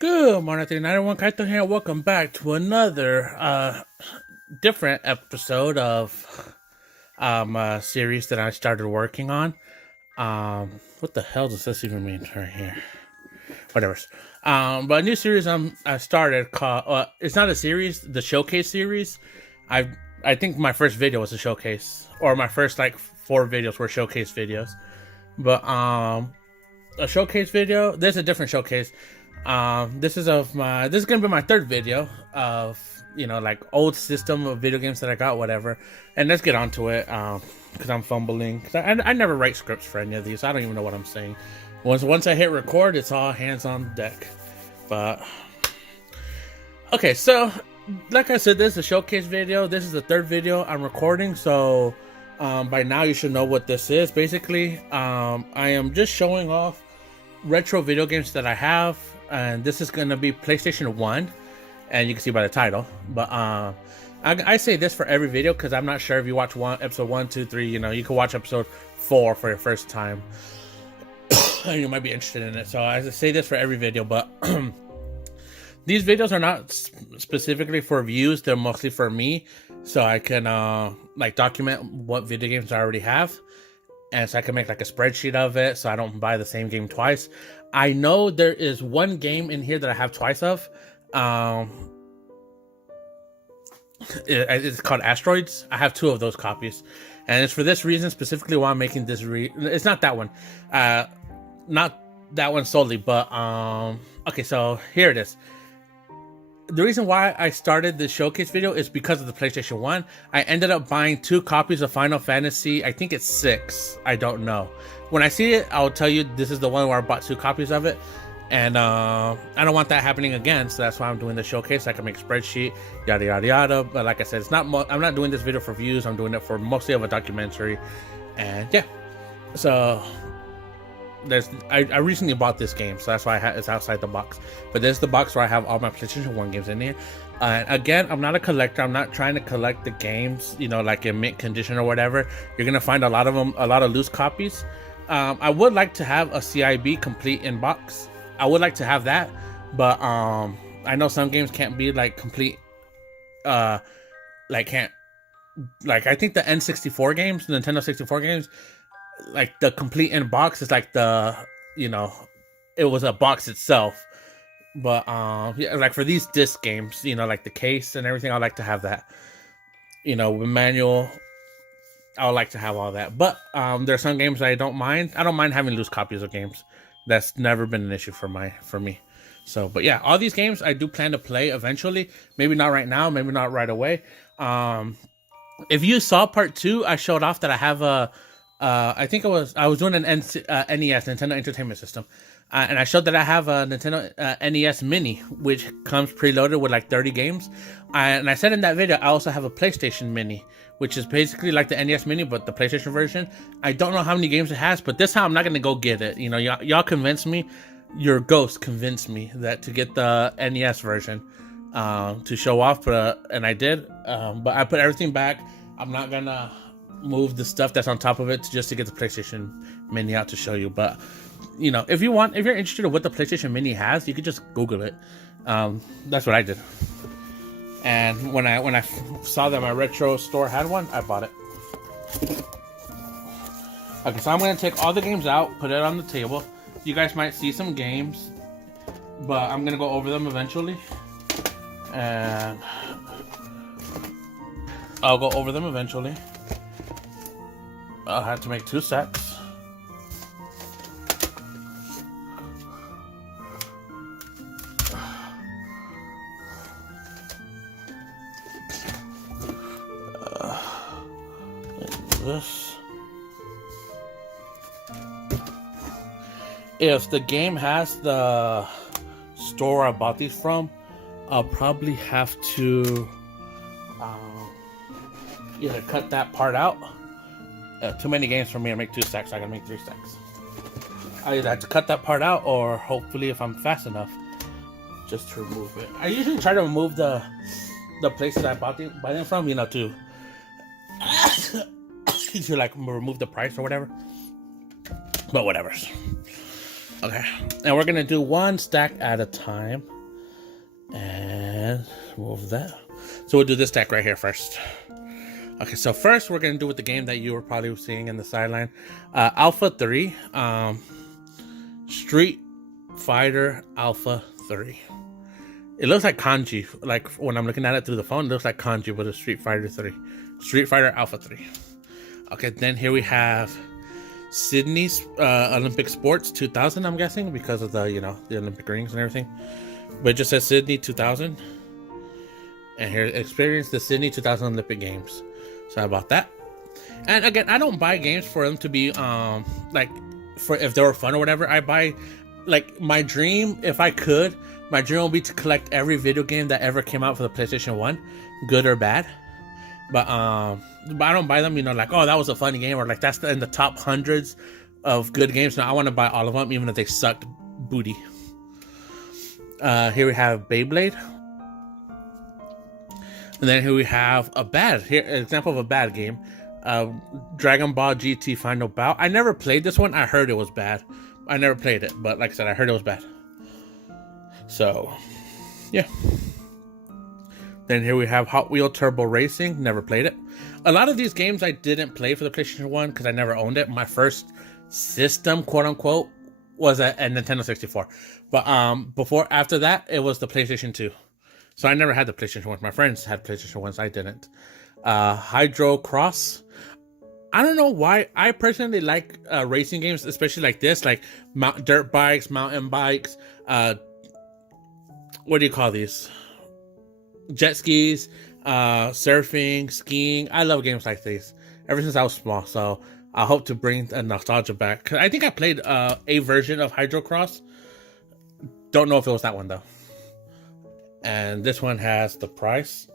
Good morning, 91 Kaito here. Welcome back to another different episode of a series that I started working on. What the hell does this even mean right here? Whatever. But a new series I started called it's not a series, the showcase series. I think my first video was a showcase, or my first like 4 videos were showcase videos. But a showcase video. There's a different showcase. This is gonna be my 3rd video of like old system of video games that I got, whatever. And let's get on to it. Because I'm fumbling. Cause I never write scripts for any of these. I don't even know what I'm saying. Once I hit record, it's all hands on deck. But okay, so like I said, this is a showcase video. This is the 3rd video I'm recording, so by now you should know what this is. Basically, I am just showing off retro video games that I have, and this is gonna be PlayStation 1, and you can see by the title. But I say this for every video because I'm not sure if you watch episode 1, 2, 3. You can watch episode 4 for your first time. You might be interested in it, so I say this for every video. But these videos are not specifically for views; they're mostly for me, so I can like document what video games I already have, and so I can make like a spreadsheet of it, so I don't buy the same game twice. I know there is one game in here that I have twice of. It's called Asteroids. I have 2 of those copies, and it's for this reason specifically why I'm making this. It's not that one. Not that one solely, but okay, so here it is. The reason why I started this showcase video is because of the PlayStation 1. I ended up buying 2 copies of Final Fantasy. I think it's 6. I don't know. When I see it, I'll tell you this is the one where I bought 2 copies of it. And I don't want that happening again, so that's why I'm doing the showcase. I can make a spreadsheet, yada yada yada. But like I said, I'm not doing this video for views. I'm doing it for mostly of a documentary. And yeah, so I recently bought this game, so that's why it's outside the box. But this is the box where I have all my PlayStation 1 games in here. Again, I'm not a collector. I'm not trying to collect the games, like in mint condition or whatever. You're gonna find a lot of them, a lot of loose copies. I would like to have a CIB complete in box. I would like to have that, but I know some games can't be like complete. I think the N64 games, the Nintendo 64 games, like the complete in box is like it was a box itself. But yeah, like for these disc games, like the case and everything, I like to have that. With manual, I would like to have all that. But there are some games I don't mind. I don't mind having loose copies of games. That's never been an issue for me. So, but yeah, all these games I do plan to play eventually. Maybe not right now, maybe not right away. If you saw part 2, I showed off that I have a I think I was doing an NES, Nintendo Entertainment System, and I showed that I have a Nintendo NES Mini, which comes preloaded with like 30 games. And I said in that video I also have a PlayStation Mini, which is basically like the NES Mini but the PlayStation version. I don't know how many games it has, but this time I'm not gonna go get it. Y'all convinced me. Your ghost convinced me that to get the NES version to show off, and I did. But I put everything back. I'm not gonna move the stuff that's on top of it just to get the PlayStation Mini out to show you. But if you're interested in what the PlayStation Mini has, you could just Google it. That's what I did. And when I saw that my retro store had one, I bought it. Okay, so I'm gonna take all the games out, put it on the table. You guys might see some games, but I'm gonna go over them eventually. And I'll go over them eventually. I'll have to make 2 sets. This. If the game has the store I bought these from, I'll probably have to either cut that part out. Too many games for me to make 2 stacks. I gotta make 3 stacks. I either have to cut that part out, or hopefully, if I'm fast enough, just to remove it. I usually try to remove the places I buy them from, to to like remove the price or whatever. But whatever. Okay, and we're gonna do one stack at a time, and move that. So we'll do this stack right here first. Okay, so first we're gonna do with the game that you were probably seeing in the sideline, Alpha 3, Street Fighter Alpha 3. It looks like kanji. Like when I'm looking at it through the phone, it looks like kanji, but it's Street Fighter 3, Street Fighter Alpha 3. Okay, then here we have Sydney's Olympic Sports 2000. I'm guessing because of the the Olympic rings and everything, but it just says Sydney 2000. And here, experience the Sydney 2000 Olympic Games. So I bought that. And again, I don't buy games for them to be like for if they were fun or whatever. I buy like my dream, if I could, my dream would be to collect every video game that ever came out for the PlayStation 1, good or bad. But I don't buy them, like, oh, that was a fun game, or like that's in the top hundreds of good games. No, I want to buy all of them, even if they sucked booty. Here we have Beyblade. And then here we have an example of a bad game. Dragon Ball GT Final Bout. I never played this one. I heard it was bad. I never played it, but like I said, I heard it was bad. So, yeah. Then here we have Hot Wheel Turbo Racing. Never played it. A lot of these games I didn't play for the PlayStation 1 because I never owned it. My first system, quote unquote, was a Nintendo 64. But after that, it was the PlayStation 2. So I never had the PlayStation 1. My friends had PlayStation 1s. I didn't. Hydro Cross. I don't know why. I personally like racing games, especially like this, like dirt bikes, mountain bikes. What do you call these? Jet skis, surfing, skiing. I love games like these ever since I was small. So I hope to bring a nostalgia back. 'Cause I think I played a version of Hydro Cross. Don't know if it was that one though. And this one has the price.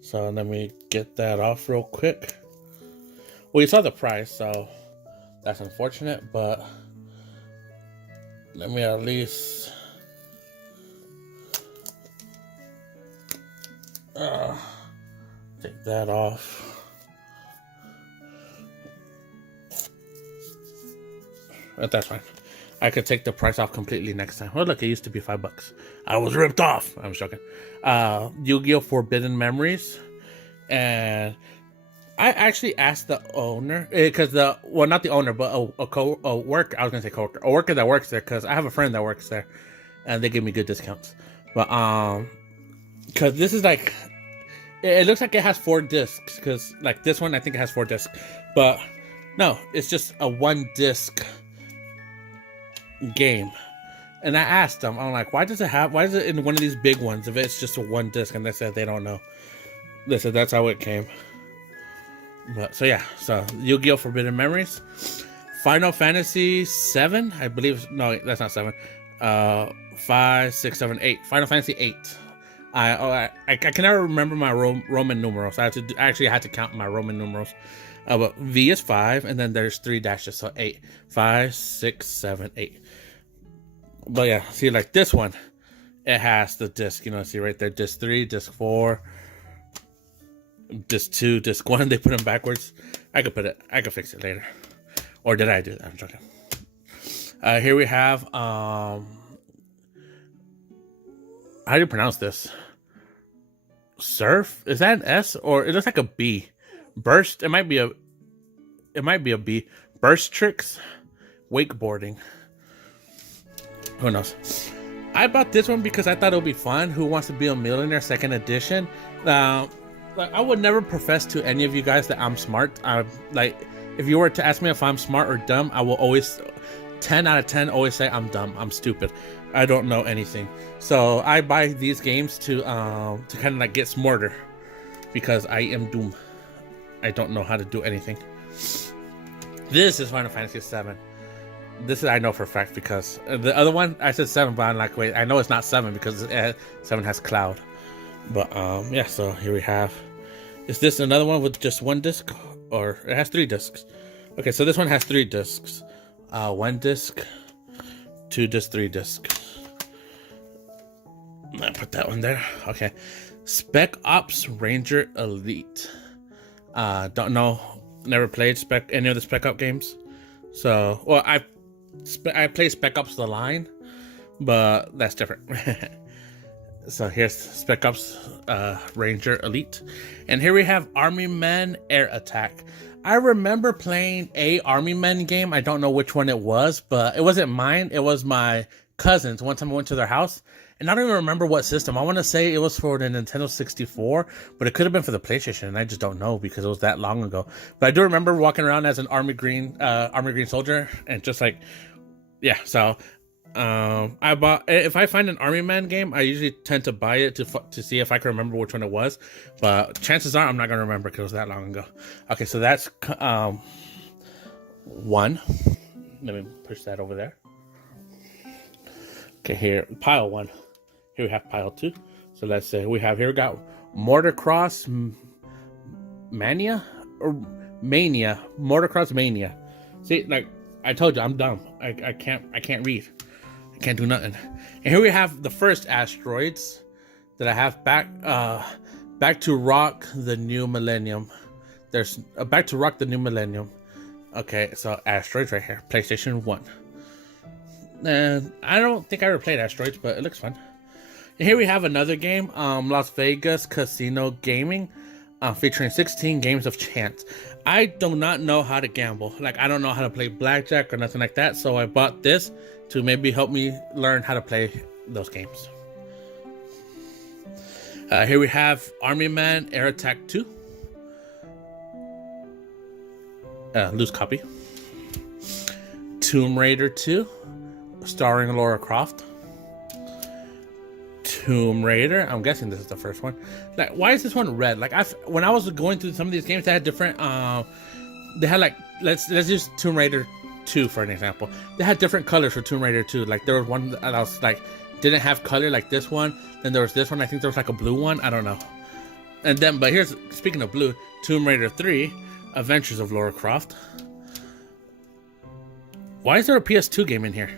So let me get that off real quick. Well, you saw the price, so that's unfortunate, but let me at least take that off. But that's fine. I could take the price off completely next time. Oh, look, it used to be $5. I was ripped off. I'm joking. Yu-Gi-Oh! Forbidden Memories. And I actually asked the owner, because not the owner, but a worker. I was going to say coworker. A worker that works there, because I have a friend that works there. And they give me good discounts. But, because this is like, it looks like it has 4 discs. Because, like, this one, I think it has 4 discs. But, no, it's just a 1-disc game. And I asked them, I'm like, why is it in one of these big ones if it's just a 1 disc? And they said they don't know. They said that's how it came. But so yeah, so Yu-Gi-Oh! Forbidden Memories, Final Fantasy 7, I believe. No, that's not 7. 5, 6, 7, 8. Final Fantasy 8. I can never remember my Roman numerals. I actually had to count my Roman numerals. But V is 5, and then there's 3 dashes, so 8. 5, 6, 7, 8. But yeah, see, like this one, it has the disc. See right there, disc 3, disc 4, disc 2, disc 1. They put them backwards. I could fix it later. Or did I do that? I'm joking. Here we have how do you pronounce this? Surf? Is that an S, or it looks like a B? Burst? It might be a B. Burst Tricks, wakeboarding. Who knows? I bought this one because I thought it would be fun. Who Wants to Be a Millionaire, 2nd edition. Like, I would never profess to any of you guys that I'm smart. If you were to ask me if I'm smart or dumb, I will always, 10 out of 10, always say I'm dumb. I'm stupid. I don't know anything. So I buy these games to kind of like get smarter, because I am doomed. I don't know how to do anything. This is Final Fantasy 7. This is, I know for a fact, because the other one I said 7, but I'm like, wait, I know it's not 7 because 7 has Cloud. But yeah, so here we have. Is this another one with just 1 disc, or it has 3 discs? Okay, so this one has 3 discs. 1 disc, 2 disc, 3 disc. I put that one there. Okay, Spec Ops Ranger Elite. Don't know. Never played any of the Spec Ops games. So, well, I play Spec Ops: The Line, but that's different. So here's Spec Ops Ranger Elite, and here we have Army Men Air Attack. I remember playing a Army Men game. I don't know which one it was, but it wasn't mine. It was my cousin's. One time I went to their house, and I don't even remember what system. I want to say it was for the Nintendo 64, but it could have been for the PlayStation, and I just don't know because it was that long ago. But I do remember walking around as an Army Green soldier, and just like, yeah. So I bought. If I find an Army Man game, I usually tend to buy it to see if I can remember which one it was. But chances are I'm not gonna remember because it was that long ago. Okay, so that's one. Let me push that over there. Okay, here pile one. Here we have pile two. So let's say we got Motocross Mania or Mania. Motocross Mania. See, like I told you, I'm dumb. I can't read. I can't do nothing. And here we have the first asteroids that I have back to rock the new millennium. There's back to rock the new millennium. Okay, so asteroids right here, PlayStation 1. And I don't think I ever played asteroids, but it looks fun. And here we have another game, Las Vegas Casino Gaming, featuring 16 games of chance. I do not know how to gamble. Like, I don't know how to play blackjack or nothing like that. So I bought this to maybe help me learn how to play those games. Here we have Army Man Air Attack 2. Loose copy. Tomb Raider 2, starring Lara Croft. Tomb Raider. I'm guessing this is the first one. Like, why is this one red? Like, when I was going through some of these games, they had different. They had like let's use Tomb Raider 2 for an example. They had different colors for Tomb Raider 2. Like, there was one that I was like didn't have color like this one. Then there was this one. I think there was like a blue one. I don't know. And then, but here's, speaking of blue, Tomb Raider 3, Adventures of Lara Croft. Why is there a PS2 game in here?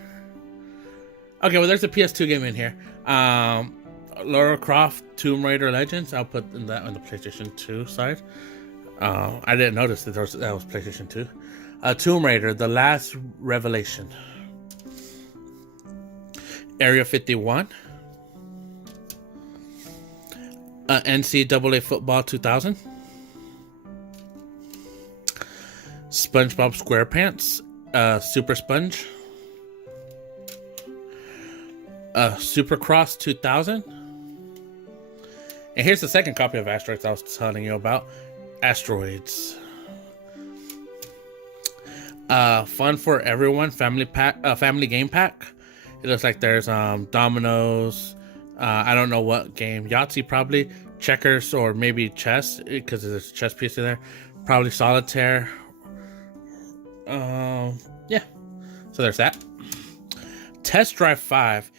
Okay, well, there's a PS2 game in here. Lara Croft Tomb Raider Legends. I'll put that on the PlayStation 2 side. I didn't notice that that was PlayStation 2. Tomb Raider, The Last Revelation. Area 51. NCAA Football 2000. SpongeBob SquarePants. Super Sponge. Supercross 2000. And here's the second copy of Asteroids I was telling you about. Asteroids. Fun for everyone. Family game pack. It looks like there's dominoes. I don't know what game. Yahtzee probably. Checkers or maybe chess because there's a chess piece in there. Probably solitaire. Yeah. So there's that. Test Drive 5.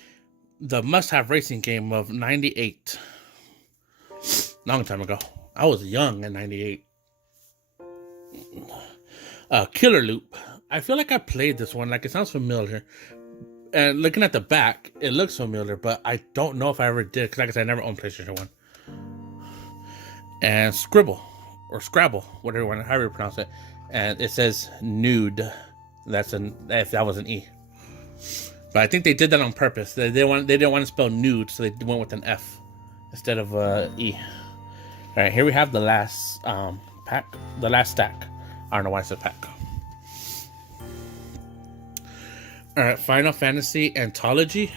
The must-have racing game of 98. Long time ago. I was young in 98. Killer Loop. I feel like I played this one. Like, it sounds familiar. And looking at the back, it looks familiar, but I don't know if I ever did. Because like I said, I never owned PlayStation 1. And Scribble. Or Scrabble. However you pronounce it. And it says nude. If that was an E. But I think they did that on purpose. They didn't want to spell nude, so they went with an F instead of E. All right, here we have the last pack, the last stack. I don't know why it said pack. All right, Final Fantasy Anthology.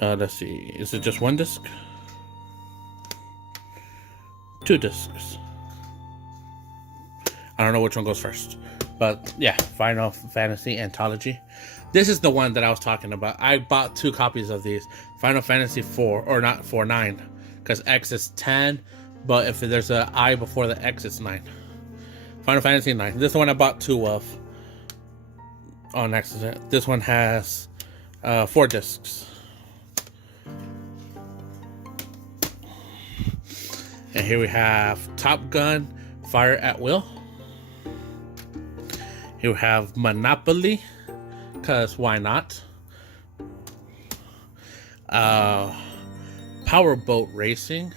Let's see, is it just one disc? 2 discs. I don't know which one goes first. But yeah, Final Fantasy Anthology. This is the one that I was talking about. I bought 2 copies of these. Final Fantasy 4, or not 4, 9. Because X is 10, but if there's an I before the X, it's 9. Final Fantasy 9. This one I bought 2 of. On accident. This one has 4 discs. And here we have Top Gun, Fire at Will. Here we have Monopoly, because why not? Powerboat Racing.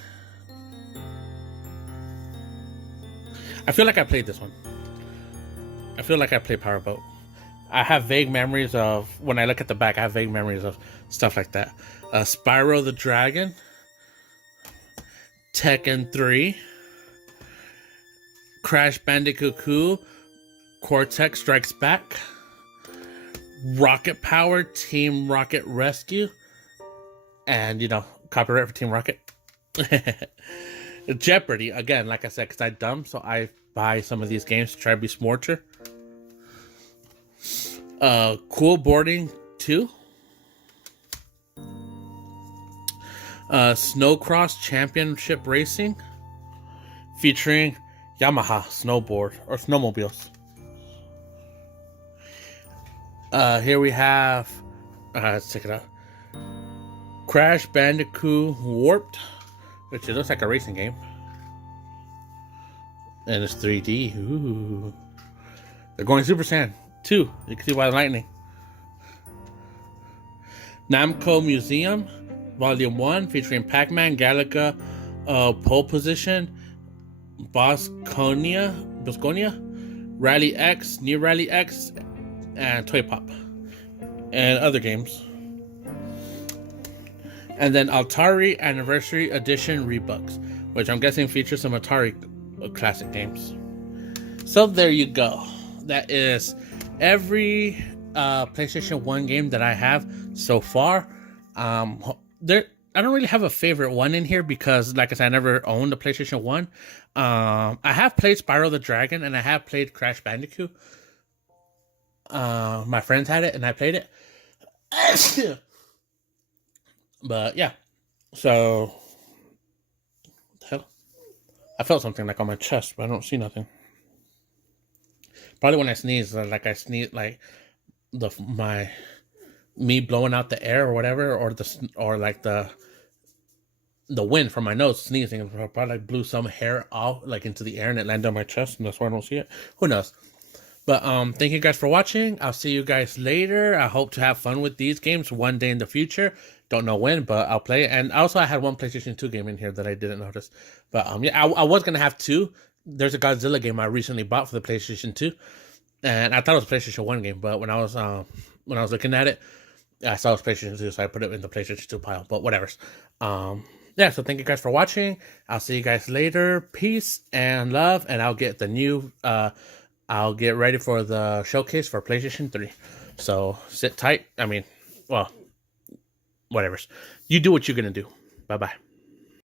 I feel like I played this one. I feel like I played Powerboat. I have vague memories of, when I look at the back, I have vague memories of stuff like that. Spyro the Dragon, Tekken 3, Crash Bandicoot 2, Cortex Strikes Back, Rocket Power, Team Rocket Rescue, and, you know, copyright for Team Rocket. Jeopardy, again, like I said, because I'm dumb, so I buy some of these games to try to be smarter. Cool Boarding 2, Snowcross Championship Racing, featuring Yamaha snowboard or snowmobiles. Here we have, let's check it out. Crash Bandicoot Warped, which it looks like a racing game, and it's 3D. Ooh, they're going Super Saiyan 2. You can see why the lightning. Namco Museum, Volume 1, featuring Pac-Man, Galaga, Pole Position, Bosconia, Rally X, New Rally X, and Toy Pop, and other games. And then Atari Anniversary Edition Rebooks, which I'm guessing features some Atari classic games. So there you go. That is every PlayStation 1 game that I have so far. I don't really have a favorite one in here because, like I said, I never owned a PlayStation 1. I have played Spyro the Dragon and I have played Crash Bandicoot. My friends had it and I played it. But yeah, so hell, I felt something like on my chest, but I don't see nothing. Probably when I sneeze, like I sneeze, like me blowing out the air or whatever, or like the wind from my nose sneezing, probably like blew some hair off like into the air and it landed on my chest, and that's why I don't see it. Who knows? But thank you guys for watching. I'll see you guys later. I hope to have fun with these games one day in the future. Don't know when, but I'll play it. And also I had one PlayStation 2 game in here that I didn't notice. But yeah, I was gonna have two. There's a Godzilla game I recently bought for the PlayStation 2. And I thought it was a PlayStation 1 game, but when I was looking at it, I saw it was PlayStation 2, so I put it in the PlayStation 2 pile. But whatever. Yeah, so thank you guys for watching. I'll see you guys later. Peace and love, and I'll get the new I'll get ready for the showcase for PlayStation 3. So sit tight. I mean, well, whatever. You do what you're gonna do. Bye-bye.